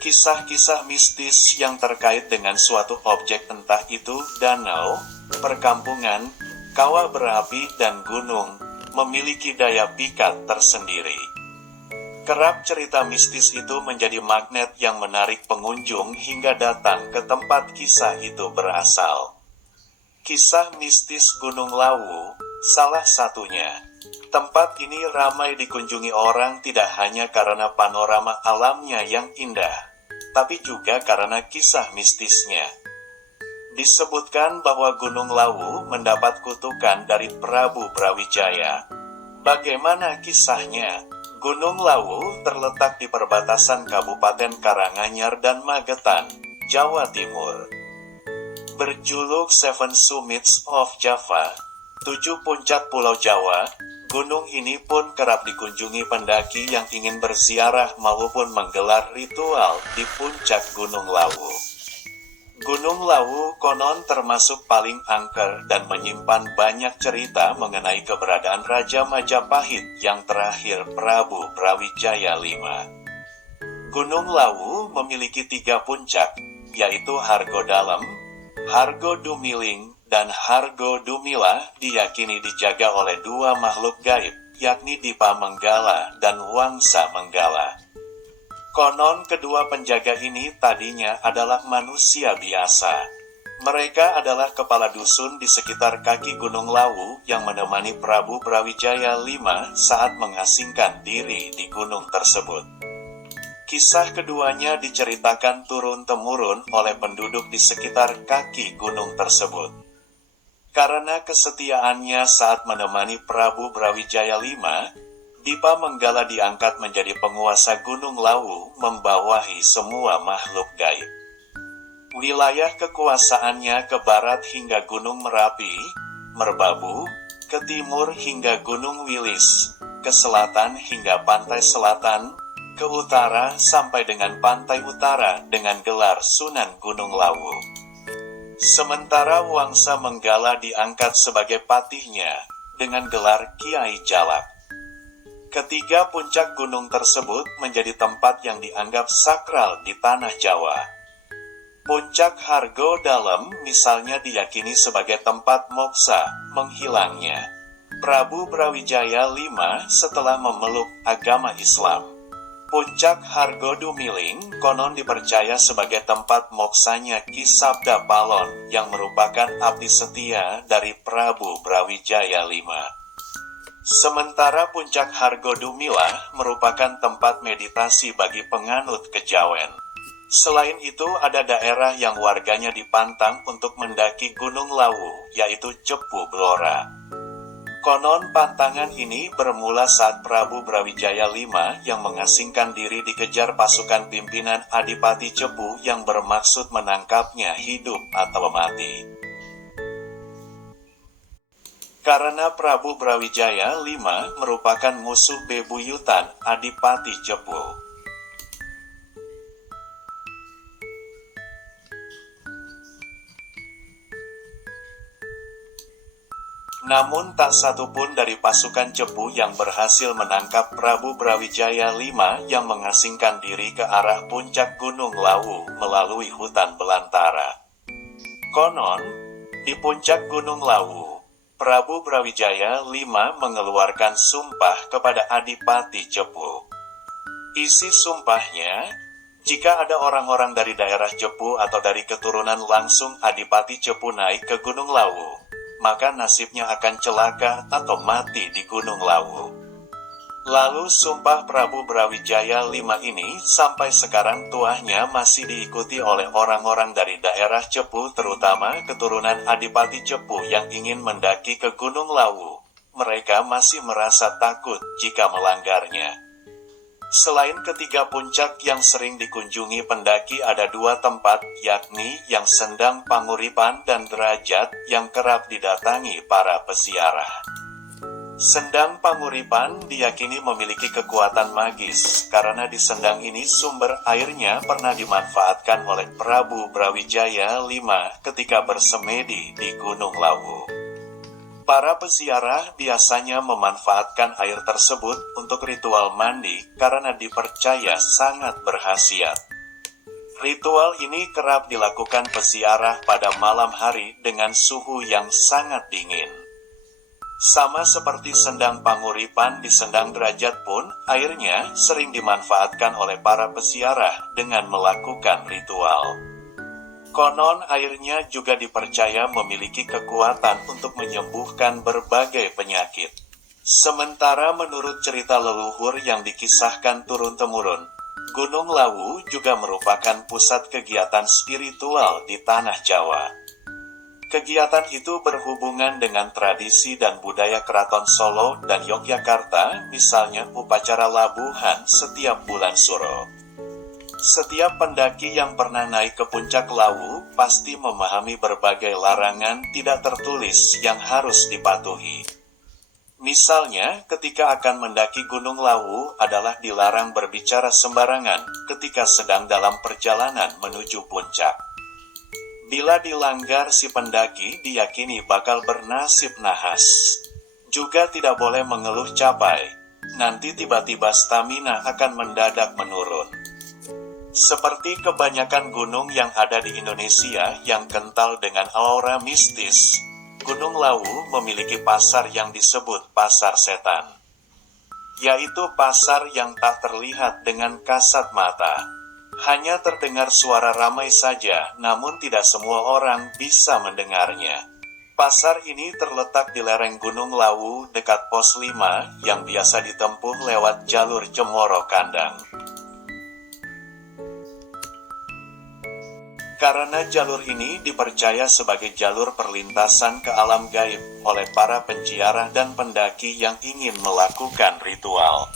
Kisah-kisah mistis yang terkait dengan suatu objek, entah itu danau, perkampungan, kawah berapi, dan gunung, memiliki daya pikat tersendiri. Kerap cerita mistis itu menjadi magnet yang menarik pengunjung hingga datang ke tempat kisah itu berasal. Kisah mistis Gunung Lawu, salah satunya. Tempat ini ramai dikunjungi orang tidak hanya karena panorama alamnya yang indah, tapi juga karena kisah mistisnya. Disebutkan bahwa Gunung Lawu mendapat kutukan dari Prabu Brawijaya. Bagaimana kisahnya? Gunung Lawu terletak di perbatasan Kabupaten Karanganyar dan Magetan, Jawa Timur. Berjuluk Seven Summits of Java, 7 puncak Pulau Jawa, gunung ini pun kerap dikunjungi pendaki yang ingin berziarah maupun menggelar ritual di puncak Gunung Lawu. Gunung Lawu konon termasuk paling angker dan menyimpan banyak cerita mengenai keberadaan Raja Majapahit yang terakhir Prabu Brawijaya V. Gunung Lawu memiliki 3 puncak, yaitu Hargo Dalem, Hargo Dumiling, dan Hargo Dumila, diyakini dijaga oleh 2 makhluk gaib, yakni Dipa Menggala dan Wangsa Menggala. Konon kedua penjaga ini tadinya adalah manusia biasa. Mereka adalah kepala dusun di sekitar kaki Gunung Lawu yang menemani Prabu Brawijaya V saat mengasingkan diri di gunung tersebut. Kisah keduanya diceritakan turun-temurun oleh penduduk di sekitar kaki gunung tersebut. Karena kesetiaannya saat menemani Prabu Brawijaya V, Dipa Menggala diangkat menjadi penguasa Gunung Lawu, membawahi semua makhluk gaib. Wilayah kekuasaannya ke barat hingga Gunung Merapi, Merbabu, ke timur hingga Gunung Wilis, ke selatan hingga pantai selatan, ke utara sampai dengan pantai utara dengan gelar Sunan Gunung Lawu. Sementara Wangsa Menggala diangkat sebagai patihnya dengan gelar Kiai Jalak. Ketiga puncak gunung tersebut menjadi tempat yang dianggap sakral di tanah Jawa. Puncak Hargo Dalem misalnya diyakini sebagai tempat moksa, menghilangnya Prabu Brawijaya V setelah memeluk agama Islam. Puncak Hargo Dumiling konon dipercaya sebagai tempat moksanya Ki Sabda Palon yang merupakan abdi setia dari Prabu Brawijaya V. Sementara puncak Hargo Dumila merupakan tempat meditasi bagi penganut kejawen. Selain itu ada daerah yang warganya dipantang untuk mendaki Gunung Lawu, yaitu Cepu Blora. Konon pantangan ini bermula saat Prabu Brawijaya V yang mengasingkan diri dikejar pasukan pimpinan Adipati Cepu yang bermaksud menangkapnya hidup atau mati. Karena Prabu Brawijaya V merupakan musuh bebuyutan Adipati Cepu. Namun tak satu pun dari pasukan Cepu yang berhasil menangkap Prabu Brawijaya V yang mengasingkan diri ke arah puncak Gunung Lawu melalui hutan belantara. Konon, di puncak Gunung Lawu, Prabu Brawijaya V mengeluarkan sumpah kepada Adipati Cepu. Isi sumpahnya, jika ada orang-orang dari daerah Cepu atau dari keturunan langsung Adipati Cepu naik ke Gunung Lawu, maka nasibnya akan celaka atau mati di Gunung Lawu. Lalu sumpah Prabu Brawijaya V ini sampai sekarang tuahnya masih diikuti oleh orang-orang dari daerah Cepu, terutama keturunan Adipati Cepu yang ingin mendaki ke Gunung Lawu. Mereka masih merasa takut jika melanggarnya. Selain ketiga puncak yang sering dikunjungi pendaki, ada 2 tempat, yakni yang Sendang Panguripan dan Derajat yang kerap didatangi para peziarah. Sendang Panguripan diyakini memiliki kekuatan magis, karena di sendang ini sumber airnya pernah dimanfaatkan oleh Prabu Brawijaya V ketika bersemedi di Gunung Lawu. Para peziarah biasanya memanfaatkan air tersebut untuk ritual mandi karena dipercaya sangat berkhasiat. Ritual ini kerap dilakukan peziarah pada malam hari dengan suhu yang sangat dingin. Sama seperti sendang panguripan di Sendang Derajat pun, airnya sering dimanfaatkan oleh para peziarah dengan melakukan ritual. Konon airnya juga dipercaya memiliki kekuatan untuk menyembuhkan berbagai penyakit. Sementara menurut cerita leluhur yang dikisahkan turun-temurun, Gunung Lawu juga merupakan pusat kegiatan spiritual di tanah Jawa. Kegiatan itu berhubungan dengan tradisi dan budaya Keraton Solo dan Yogyakarta, misalnya upacara labuhan setiap bulan Suro. Setiap pendaki yang pernah naik ke puncak Lawu pasti memahami berbagai larangan tidak tertulis yang harus dipatuhi. Misalnya, ketika akan mendaki Gunung Lawu adalah dilarang berbicara sembarangan ketika sedang dalam perjalanan menuju puncak. Bila dilanggar si pendaki diyakini bakal bernasib nahas. Juga tidak boleh mengeluh capai, nanti tiba-tiba stamina akan mendadak menurun. Seperti kebanyakan gunung yang ada di Indonesia yang kental dengan aura mistis, Gunung Lawu memiliki pasar yang disebut pasar setan, yaitu pasar yang tak terlihat dengan kasat mata. Hanya terdengar suara ramai saja, namun tidak semua orang bisa mendengarnya. Pasar ini terletak di lereng Gunung Lawu dekat Pos 5 yang biasa ditempuh lewat jalur Cemoro Kandang. Karena jalur ini dipercaya sebagai jalur perlintasan ke alam gaib oleh para penziarah dan pendaki yang ingin melakukan ritual.